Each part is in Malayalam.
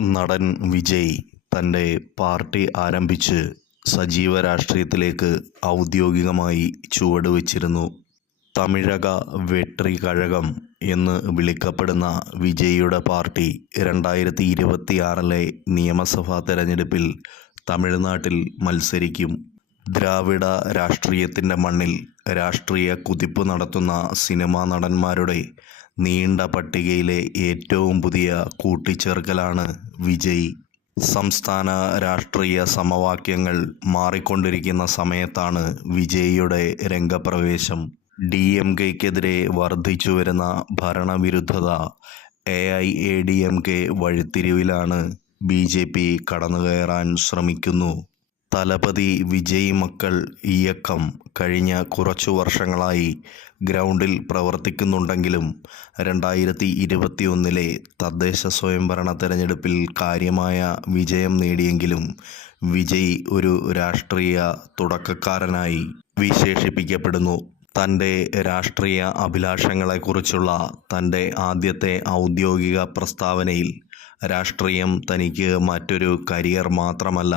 നടൻ വിജയ് തന്റെ പാർട്ടി ആരംഭിച്ച് സജീവ രാഷ്ട്രീയത്തിലേക്ക് ഔദ്യോഗികമായി ചുവടുവച്ചിരുന്നു. തമിഴക വെട്രി കഴകം എന്ന് വിളിക്കപ്പെടുന്ന വിജയിയുടെ പാർട്ടി രണ്ടായിരത്തി ഇരുപത്തിയാറിലെ നിയമസഭാ തെരഞ്ഞെടുപ്പിൽ തമിഴ്നാട്ടിൽ മത്സരിക്കും. ദ്രാവിഡ രാഷ്ട്രീയത്തിന്റെ മണ്ണിൽ രാഷ്ട്രീയ കുതിപ്പ് നടത്തുന്ന സിനിമാ നടന്മാരുടെ നീണ്ട പട്ടികയിലെ ഏറ്റവും പുതിയ കൂട്ടിച്ചേർക്കലാണ് വിജയ്. സംസ്ഥാന രാഷ്ട്രീയ സമവാക്യങ്ങൾ മാറിക്കൊണ്ടിരിക്കുന്ന സമയത്താണ് വിജയിയുടെ രംഗപ്രവേശം. ഡി എം കെക്കെതിരെ വർദ്ധിച്ചു വരുന്ന ഭരണവിരുദ്ധത A I A D M K വഴിത്തിരിവിലാണ് B J P കടന്നുകയറാൻ ശ്രമിക്കുന്നു. തലപതി വിജയ് മക്കൾ ഇയക്കം കഴിഞ്ഞ കുറച്ചു വർഷങ്ങളായി ഗ്രൗണ്ടിൽ പ്രവർത്തിക്കുന്നുണ്ടെങ്കിലും രണ്ടായിരത്തി ഇരുപത്തിയൊന്നിലെ തദ്ദേശ സ്വയംഭരണ തെരഞ്ഞെടുപ്പിൽ കാര്യമായ വിജയം നേടിയെങ്കിലും വിജയ് ഒരു രാഷ്ട്രീയ തുടക്കക്കാരനായി വിശേഷിപ്പിക്കപ്പെടുന്നു. തന്റെ രാഷ്ട്രീയ അഭിലാഷങ്ങളെക്കുറിച്ചുള്ള തന്റെ ആദ്യത്തെ ഔദ്യോഗിക പ്രസ്താവനയിൽ രാഷ്ട്രീയം തനിക്ക് മറ്റൊരു കരിയർ മാത്രമല്ല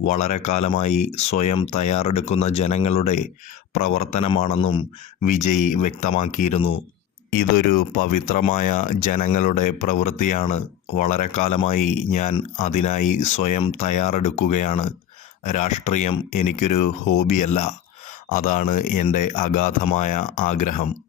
വളരെ കാലമായി സ്വയം തയ്യാറെടുക്കുന്ന ജനങ്ങളുടെ പ്രവർത്തനമാണെന്നും വിജയ് വ്യക്തമാക്കിയിരുന്നു. ഇതൊരു പവിത്രമായ ജനങ്ങളുടെ പ്രവൃത്തിയാണ്. വളരെ കാലമായി ഞാൻ അതിനായി സ്വയം തയ്യാറെടുക്കുകയാണ്. രാഷ്ട്രീയം എനിക്കൊരു ഹോബിയല്ല. അതാണ് എന്റെ അഗാധമായ ആഗ്രഹം.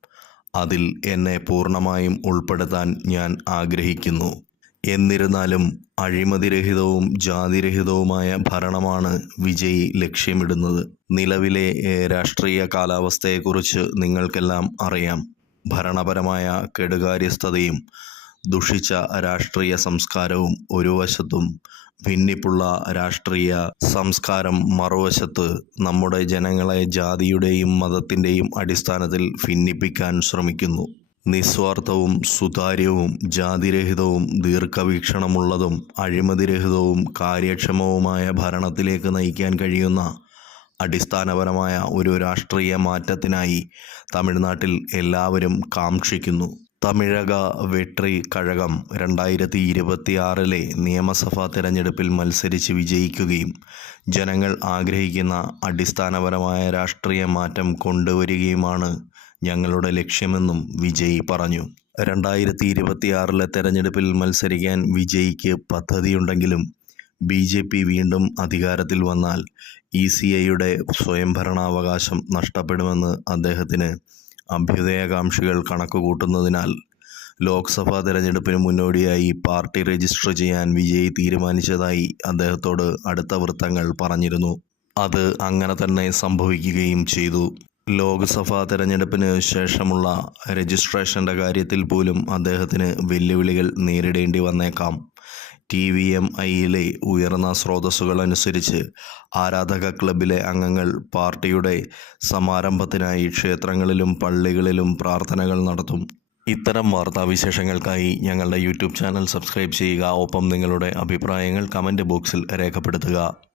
അതിൽ എന്നെ പൂർണമായും ഉൾപ്പെടുത്താൻ ഞാൻ ആഗ്രഹിക്കുന്നു. എന്നിരുന്നാലും അഴിമതിരഹിതവും ജാതിരഹിതവുമായ ഭരണമാണ് വിജയ് ലക്ഷ്യമിടുന്നത്. നിലവിലെ രാഷ്ട്രീയ കാലാവസ്ഥയെക്കുറിച്ച് നിങ്ങൾക്കെല്ലാം അറിയാം. ഭരണപരമായ കെടുകാര്യസ്ഥതയും ദുഷിച്ച രാഷ്ട്രീയ സംസ്കാരവും ഒരു വശത്തും ഭിന്നിപ്പുള്ള രാഷ്ട്രീയ സംസ്കാരം മറുവശത്ത് നമ്മുടെ ജനങ്ങളെ ജാതിയുടെയും മതത്തിന്റെയും അടിസ്ഥാനത്തിൽ ഭിന്നിപ്പിക്കാൻ ശ്രമിക്കുന്നു. നിസ്വാർത്ഥവും സുതാര്യവും ജാതിരഹിതവും ദീർഘവീക്ഷണമുള്ളതും അഴിമതിരഹിതവും കാര്യക്ഷമവുമായ ഭരണത്തിലേക്ക് നയിക്കാൻ കഴിയുന്ന അടിസ്ഥാനപരമായ ഒരു രാഷ്ട്രീയ മാറ്റത്തിനായി തമിഴ്നാട്ടിൽ എല്ലാവരും കാക്ഷിക്കുന്നു. തമിഴക വെട്രി കഴകം രണ്ടായിരത്തി ഇരുപത്തിയാറിലെ നിയമസഭാ തെരഞ്ഞെടുപ്പിൽ മത്സരിച്ച് വിജയിക്കുകയും ജനങ്ങൾ ആഗ്രഹിക്കുന്ന അടിസ്ഥാനപരമായ രാഷ്ട്രീയ മാറ്റം കൊണ്ടുവരികയുമാണ് ഞങ്ങളുടെ ലക്ഷ്യമെന്നും വിജയ് പറഞ്ഞു. രണ്ടായിരത്തി ഇരുപത്തിയാറിലെ തെരഞ്ഞെടുപ്പിൽ മത്സരിക്കാൻ വിജയ്ക്ക് പദ്ധതിയുണ്ടെങ്കിലും ബി ജെ പി വീണ്ടും അധികാരത്തിൽ വന്നാൽ ഇ സി ഐയുടെ സ്വയംഭരണാവകാശം നഷ്ടപ്പെടുമെന്ന് അദ്ദേഹത്തിന് അഭ്യുദയകാംക്ഷികൾ കണക്കുകൂട്ടുന്നതിനാൽ ലോക്സഭാ തെരഞ്ഞെടുപ്പിന് മുന്നോടിയായി പാർട്ടി രജിസ്റ്റർ ചെയ്യാൻ വിജയ് തീരുമാനിച്ചതായി അദ്ദേഹത്തോട് അടുത്ത വൃത്തങ്ങൾ പറഞ്ഞിരുന്നു. അത് അങ്ങനെ തന്നെ സംഭവിക്കുകയും ചെയ്തു. ലോക്സഭാ തെരഞ്ഞെടുപ്പിന് ശേഷമുള്ള രജിസ്ട്രേഷന്റെ കാര്യത്തിൽ പോലും അദ്ദേഹത്തിന് വെല്ലുവിളികൾ നേരിടേണ്ടി വന്നേക്കാം. ടി വി എം ഐയിലെ ഉയർന്ന സ്രോതസ്സുകൾ അനുസരിച്ച് ആരാധക ക്ലബിലെ അംഗങ്ങൾ പാർട്ടിയുടെ സമാരംഭത്തിനായി ക്ഷേത്രങ്ങളിലും പള്ളികളിലും പ്രാർത്ഥനകൾ നടത്തും. ഇത്തരം വാർത്താവിശേഷങ്ങൾക്കായി ഞങ്ങളുടെ യൂട്യൂബ് ചാനൽ സബ്സ്ക്രൈബ് ചെയ്യുക. ഒപ്പം നിങ്ങളുടെ അഭിപ്രായങ്ങൾ കമന്റ് ബോക്സിൽ രേഖപ്പെടുത്തുക.